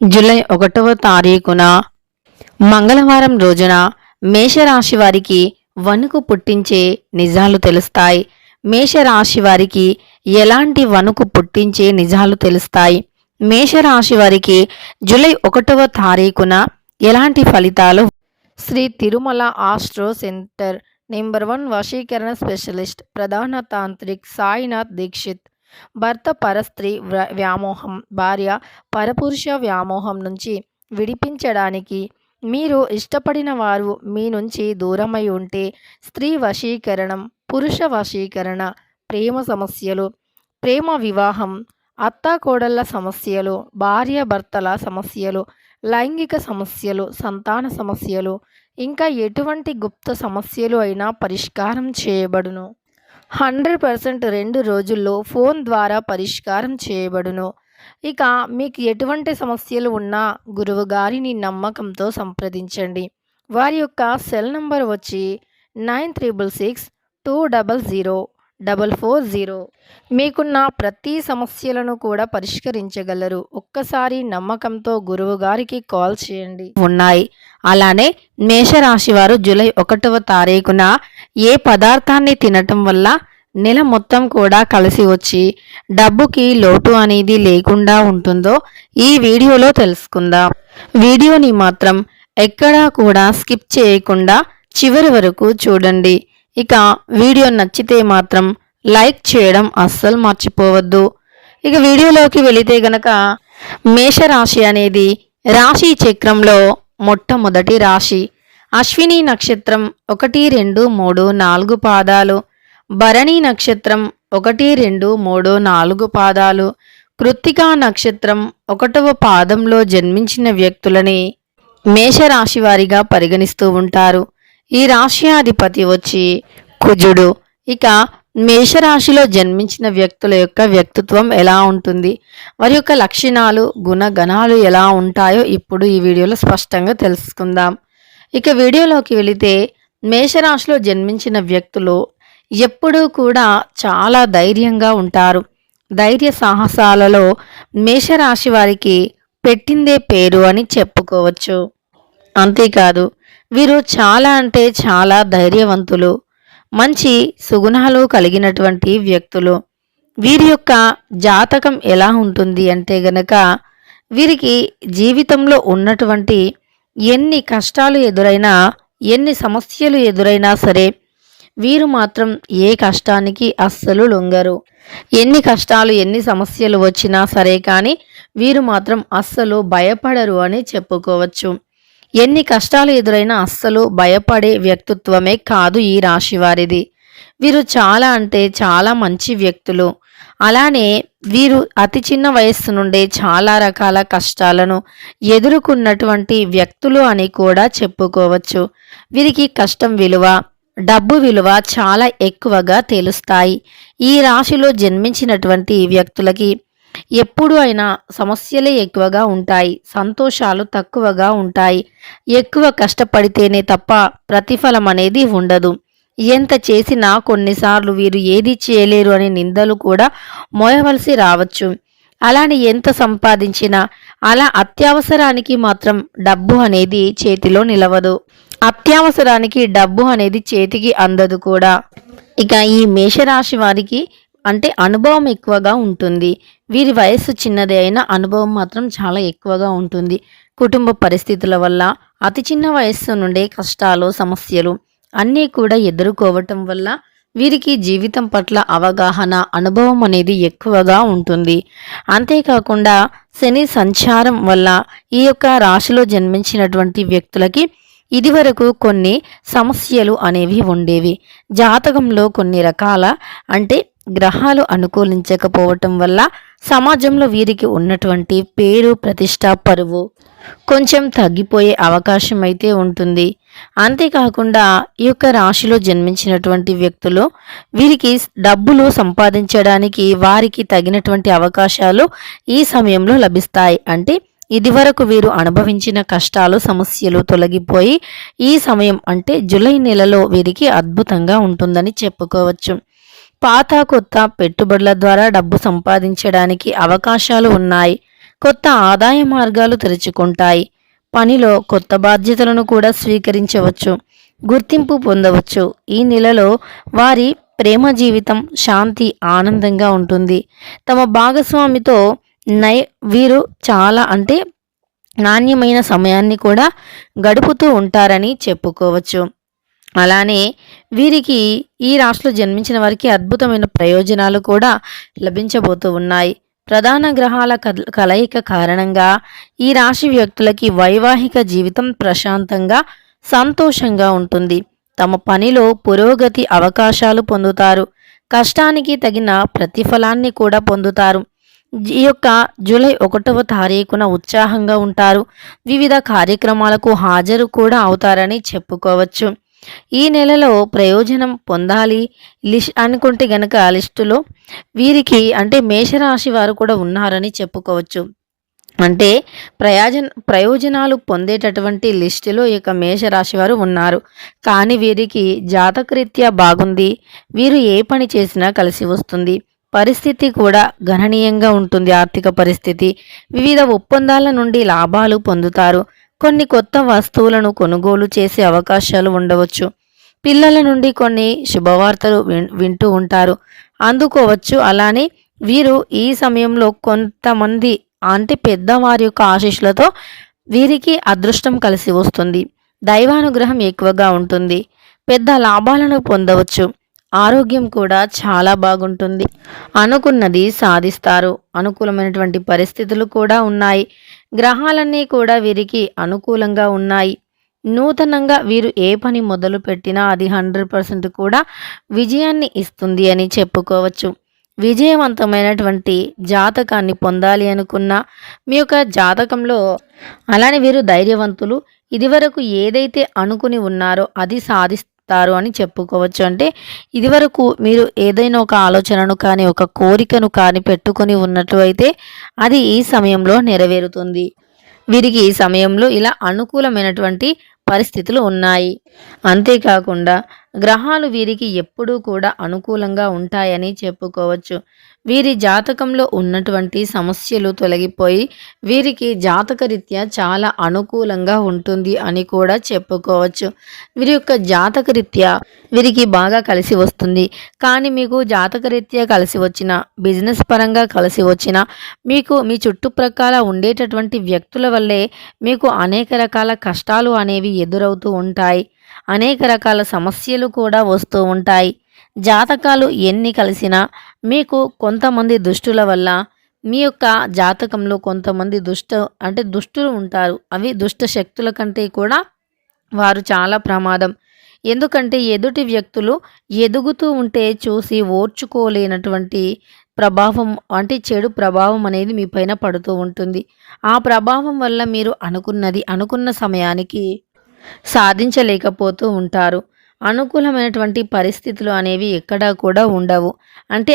July 1వ తారీఖున మంగళవారం రోజున మేషరాశి వారికి వణుకు పుట్టించే నిజాలు తెలుస్తాయి. మేషరాశి వారికి ఎలాంటి వణుకు పుట్టించే నిజాలు తెలుస్తాయి? మేషరాశి వారికి జూలై 1వ తారీఖున ఎలాంటి ఫలితాలు? Shri Tirumala astro centre number 1 వశీకరణ స్పెషలిస్ట్ ప్రధాన తాంత్రిక్ సాయినాథ్ దీక్షిత్. భర్త పరస్త్రీ వ్యామోహం, భార్య పరపురుష వ్యామోహం నుంచి విడిపించడానికి, మీరు ఇష్టపడిన వారు మీ నుంచి దూరమై ఉంటే, స్త్రీ వశీకరణం, పురుష వశీకరణ, ప్రేమ సమస్యలు, ప్రేమ వివాహం, అత్తాకోడళ్ల సమస్యలు, భార్య భర్తల సమస్యలు, లైంగిక సమస్యలు, సంతాన సమస్యలు, ఇంకా ఎటువంటి గుప్త సమస్యలు అయినా పరిష్కారం చేయబడును. 100% 2 రోజుల్లో ఫోన్ ద్వారా పరిష్కారం చేయబడును. ఇక మీకు ఎటువంటి సమస్యలు ఉన్నా గురువు గారిని నమ్మకంతో సంప్రదించండి. వారి యొక్క సెల్ నంబర్ వచ్చి 9366200440. మీకున్న ప్రతి సమస్యలను కూడా పరిష్కరించగలరు. ఒక్కసారి నమ్మకంతో గురువు గారికి కాల్ చేయండి. ఉన్నాయి. అలానే మేషరాశి వారు జూలై 1వ తారీఖున ఏ పదార్థాన్ని తినటం వల్ల నెల మొత్తం కూడా కలిసి వచ్చి డబ్బుకి లోటు అనేది లేకుండా ఉంటుందో ఈ వీడియోలో తెలుసుకుందాం. వీడియోని మాత్రం ఎక్కడా కూడా స్కిప్ చేయకుండా చివరి వరకు చూడండి. ఇక వీడియో నచ్చితే మాత్రం లైక్ చేయడం అస్సలు మర్చిపోవద్దు. ఇక వీడియోలోకి వెళితే గనక మేషరాశి అనేది రాశి చక్రంలో మొట్టమొదటి రాశి. అశ్విని నక్షత్రం 1, 2, 3, 4 పాదాలు, భరణి నక్షత్రం 1, 2, 3, 4 పాదాలు, కృత్తికా నక్షత్రం 1వ పాదంలో జన్మించిన వ్యక్తులని మేషరాశి వారిగా పరిగణిస్తూ ఉంటారు. ఈ రాశ్యాధిపతి వచ్చి కుజుడు. ఇక మేషరాశిలో జన్మించిన వ్యక్తుల యొక్క వ్యక్తిత్వం ఎలా ఉంటుంది, వారి యొక్క లక్షణాలు గుణగణాలు ఎలా ఉంటాయో ఇప్పుడు ఈ వీడియోలో స్పష్టంగా తెలుసుకుందాం. ఇక వీడియోలోకి వెళితే మేషరాశిలో జన్మించిన వ్యక్తులు ఎప్పుడూ కూడా చాలా ధైర్యంగా ఉంటారు. ధైర్య సాహసాలలో మేషరాశి వారికి పెట్టిందే పేరు అని చెప్పుకోవచ్చు. అంతేకాదు వీరు చాలా అంటే చాలా ధైర్యవంతులు, మంచి సుగుణాలు కలిగినటువంటి వ్యక్తులు. వీరి యొక్క జాతకం ఎలా ఉంటుంది అంటే గనక వీరికి జీవితంలో ఉన్నటువంటి ఎన్ని కష్టాలు ఎదురైనా, ఎన్ని సమస్యలు ఎదురైనా సరే వీరు మాత్రం ఏ కష్టానికి అస్సలు లొంగరు. ఎన్ని కష్టాలు ఎన్ని సమస్యలు వచ్చినా సరే కానీ వీరు మాత్రం అస్సలు భయపడరు అని చెప్పుకోవచ్చు. ఎన్ని కష్టాలు ఎదురైనా అస్సలు భయపడే వ్యక్తిత్వమే కాదు ఈ రాశి వారిది. వీరు చాలా అంటే చాలా మంచి వ్యక్తులు. అలానే వీరు అతి చిన్న వయస్సు నుండే చాలా రకాల కష్టాలను ఎదుర్కొన్నటువంటి వ్యక్తులు అని కూడా చెప్పుకోవచ్చు. వీరికి కష్టం విలువ, డబ్బు విలువ చాలా ఎక్కువగా తెలుస్తాయి. ఈ రాశిలో జన్మించినటువంటి వ్యక్తులకి ఎప్పుడు అయినా సమస్యలే ఎక్కువగా ఉంటాయి, సంతోషాలు తక్కువగా ఉంటాయి. ఎక్కువ కష్టపడితేనే తప్ప ప్రతిఫలం అనేది ఉండదు. ఎంత చేసినా కొన్నిసార్లు వీరు ఏది చేయలేరు అనే నిందలు కూడా మోయవలసి రావచ్చు. అలానే ఎంత సంపాదించినా అలా అత్యవసరానికి మాత్రం డబ్బు అనేది చేతిలో నిలవదు. అత్యవసరానికి డబ్బు అనేది చేతికి అందదు కూడా. ఇక ఈ మేషరాశి వారికి అంటే అనుభవం ఎక్కువగా ఉంటుంది. వీరి వయస్సు చిన్నదే అయినా అనుభవం మాత్రం చాలా ఎక్కువగా ఉంటుంది. కుటుంబ పరిస్థితుల వల్ల అతి చిన్న వయస్సు నుండే కష్టాలు, సమస్యలు అన్నీ కూడా ఎదుర్కోవటం వల్ల వీరికి జీవితం పట్ల అవగాహన, అనుభవం అనేది ఎక్కువగా ఉంటుంది. అంతేకాకుండా శని సంచారం వల్ల ఈ యొక్క రాశిలో జన్మించినటువంటి వ్యక్తులకి ఇదివరకు కొన్ని సమస్యలు అనేవి ఉండేవి. జాతకంలో కొన్ని రకాల అంటే గ్రహాలు అనుకూలించకపోవటం వల్ల సమాజంలో వీరికి ఉన్నటువంటి పేరు, ప్రతిష్ట, పరువు కొంచెం తగ్గిపోయే అవకాశం అయితే ఉంటుంది. అంతేకాకుండా ఈ యొక్క రాశిలో జన్మించినటువంటి వ్యక్తులు వీరికి డబ్బులు సంపాదించడానికి వారికి తగినటువంటి అవకాశాలు ఈ సమయంలో లభిస్తాయి. అంటే ఇదివరకు వీరు అనుభవించిన కష్టాలు, సమస్యలు తొలగిపోయి ఈ సమయం అంటే జూలై నెలలో వీరికి అద్భుతంగా ఉంటుందని చెప్పుకోవచ్చు. పాత కొత్త పెట్టుబడుల ద్వారా డబ్బు సంపాదించడానికి అవకాశాలు ఉన్నాయి. కొత్త ఆదాయ మార్గాలు తెరుచుకుంటాయి. పనిలో కొత్త బాధ్యతలను కూడా స్వీకరించవచ్చు, గుర్తింపు పొందవచ్చు. ఈ నెలలో వారి ప్రేమ జీవితం శాంతి ఆనందంగా ఉంటుంది. తమ భాగస్వామితో నై వీరు చాలా నాణ్యమైన సమయాన్ని కూడా గడుపుతూ ఉంటారని చెప్పుకోవచ్చు. అలానే వీరికి ఈ రాశిలో జన్మించిన వారికి అద్భుతమైన ప్రయోజనాలు కూడా లభించబోతూ ఉన్నాయి. ప్రధాన గ్రహాల కలయిక కారణంగా ఈ రాశి వ్యక్తులకి వైవాహిక జీవితం ప్రశాంతంగా సంతోషంగా ఉంటుంది. తమ పనిలో పురోగతి అవకాశాలు పొందుతారు. కష్టానికి తగిన ప్రతిఫలాన్ని కూడా పొందుతారు. ఈ యొక్క జూలై 1వ తారీఖున ఉత్సాహంగా ఉంటారు. వివిధ కార్యక్రమాలకు హాజరు కూడా అవుతారని చెప్పుకోవచ్చు. ఈ నెలలో ప్రయోజనం పొందాలి అనుకుంటే గనక లిస్టులో వీరికి మేషరాశి వారు కూడా ఉన్నారని చెప్పుకోవచ్చు. ప్రయోజనాలు పొందేటటువంటి లిస్టులో ఈ యొక్క మేషరాశి వారు ఉన్నారు. కానీ వీరికి జాతకరీత్యా బాగుంది. వీరు ఏ పని చేసినా కలిసి వస్తుంది. పరిస్థితి కూడా గణనీయంగా ఉంటుంది. ఆర్థిక పరిస్థితి వివిధ ఒప్పందాల నుండి లాభాలు పొందుతారు. కొన్ని కొత్త వస్తువులను కొనుగోలు చేసే అవకాశాలు ఉండవచ్చు. పిల్లల నుండి కొన్ని శుభవార్తలు వింటూ ఉంటారు, అందుకోవచ్చు. అలానే వీరు ఈ సమయంలో కొంతమంది పెద్దవారి యొక్క ఆశీస్సులతో వీరికి అదృష్టం కలిసి వస్తుంది. దైవానుగ్రహం ఎక్కువగా ఉంటుంది. పెద్ద లాభాలను పొందవచ్చు. ఆరోగ్యం కూడా చాలా బాగుంటుంది. అనుకున్నది సాధిస్తారు. అనుకూలమైనటువంటి పరిస్థితులు కూడా ఉన్నాయి. గ్రహాలన్నీ కూడా వీరికి అనుకూలంగా ఉన్నాయి. నూతనంగా వీరు ఏ పని మొదలు పెట్టినా అది 100% కూడా విజయాన్ని ఇస్తుంది అని చెప్పుకోవచ్చు. విజయవంతమైనటువంటి జాతకాన్ని పొందాలి అనుకున్న మీ యొక్క జాతకంలో అలానే వీరు ధైర్యవంతులు. ఇదివరకు ఏదైతే అనుకుని ఉన్నారో అది సాధిస్తారు అని చెప్పుకోవచ్చు. ఇదివరకు మీరు ఏదైనా ఒక ఆలోచనను కానీ ఒక కోరికను కానీ పెట్టుకొని ఉన్నట్లు అయితే అది ఈ సమయంలో నెరవేరుతుంది. వీరికి ఈ సమయంలో ఇలా అనుకూలమైనటువంటి పరిస్థితులు ఉన్నాయి. అంతేకాకుండా గ్రహాలు వీరికి ఎప్పుడూ కూడా అనుకూలంగా ఉంటాయని చెప్పుకోవచ్చు. వీరి జాతకంలో ఉన్నటువంటి సమస్యలు తొలగిపోయి వీరికి జాతకరీత్యా చాలా అనుకూలంగా ఉంటుంది అని కూడా చెప్పుకోవచ్చు. వీరి యొక్క జాతకరీత్యా వీరికి బాగా కలిసి వస్తుంది. కానీ మీకు జాతకరీత్యా కలిసి వచ్చిన, బిజినెస్ పరంగా కలిసి వచ్చిన, మీకు మీ చుట్టుప్రక్కల ఉండేటటువంటి వ్యక్తుల వల్లే మీకు అనేక రకాల కష్టాలు అనేవి ఎదురవుతూ ఉంటాయి. అనేక రకాల సమస్యలు కూడా వస్తూ ఉంటాయి. జాతకాలు ఎన్ని కలిసినా మీకు కొంతమంది దుష్టుల వల్ల మీ యొక్క జాతకంలో కొంతమంది దుష్టులు ఉంటారు. అవి దుష్ట శక్తుల కంటే కూడా వారు చాలా ప్రమాదం. ఎందుకంటే ఎదుటి వ్యక్తులు ఎదుగుతూ ఉంటే చూసి ఓర్చుకోలేనటువంటి ప్రభావం చెడు ప్రభావం అనేది మీ పైన పడుతూ ఉంటుంది. ఆ ప్రభావం వల్ల మీరు అనుకున్న సమయానికి సాధించలేకపోతూ ఉంటారు. అనుకూలమైనటువంటి పరిస్థితులు అనేవి ఎక్కడా కూడా ఉండవు.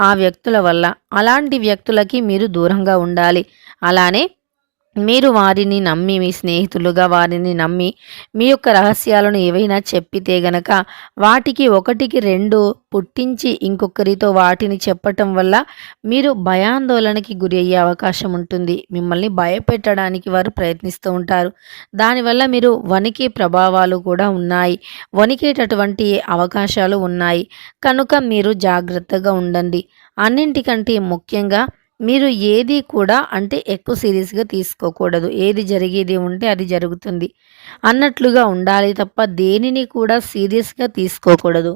ఆ వ్యక్తుల వల్ల. అలాంటి వ్యక్తులకి మీరు దూరంగా ఉండాలి. అలానే మీరు వారిని నమ్మి, మీ స్నేహితులుగా వారిని నమ్మి మీ యొక్క రహస్యాలను ఏవైనా చెప్పితే గనక వాటికి ఒకటికి రెండు పుట్టించి ఇంకొకరితో వాటిని చెప్పటం వల్ల మీరు భయాందోళనకి గురి అయ్యే అవకాశం ఉంటుంది. మిమ్మల్ని భయపెట్టడానికి వారు ప్రయత్నిస్తూ ఉంటారు. దానివల్ల మీరు వణికే ప్రభావాలు కూడా ఉన్నాయి. వణికేటటువంటి అవకాశాలు ఉన్నాయి. కనుక మీరు జాగ్రత్తగా ఉండండి. అన్నింటికంటే ముఖ్యంగా మీరు ఏది కూడా ఎక్కువ సీరియస్‌గా తీసుకోకూడదు. ఏది జరిగేది ఉంటే అది జరుగుతుంది అన్నట్లుగా ఉండాలి తప్ప దేనిని కూడా సీరియస్‌గా తీసుకోకూడదు.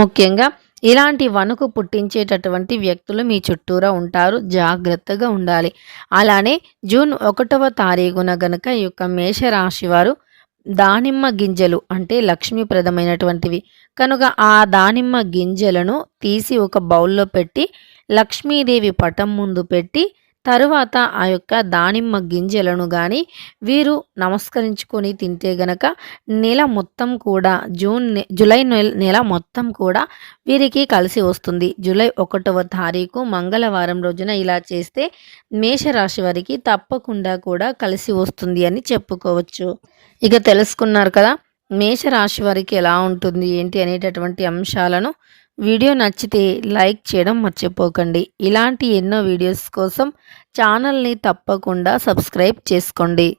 ముఖ్యంగా ఇలాంటి వణుకు పుట్టించేటటువంటి వ్యక్తులు మీ చుట్టూరా ఉంటారు. జాగ్రత్తగా ఉండాలి. అలానే జూన్ 1వ తారీఖున గనక ఈ యొక్క మేషరాశి వారు దానిమ్మ గింజలు లక్ష్మీప్రదమైనటువంటివి కనుక ఆ దానిమ్మ గింజలను తీసి ఒక బౌల్‌లో పెట్టి లక్ష్మీదేవి పటం ముందు పెట్టి తరువాత ఆ యొక్క దానిమ్మ గింజలను కానీ వీరు నమస్కరించుకొని తింటే గనక నెల మొత్తం కూడా జూలై నెల మొత్తం కూడా వీరికి కలిసి వస్తుంది. జూలై 1వ తారీఖు మంగళవారం రోజున ఇలా చేస్తే మేషరాశి వారికి తప్పకుండా కూడా కలిసి వస్తుంది అని చెప్పుకోవచ్చు. ఇక తెలుసుకున్నారు కదా మేషరాశి వారికి ఎలా ఉంటుంది ఏంటి అనేటటువంటి అంశాలను. వీడియో నచ్చితే లైక్ చేయడం మర్చిపోకండి. ఇలాంటి ఎన్నో వీడియోస్ కోసం ఛానల్ని తప్పకుండా సబ్స్క్రైబ్ చేసుకోండి.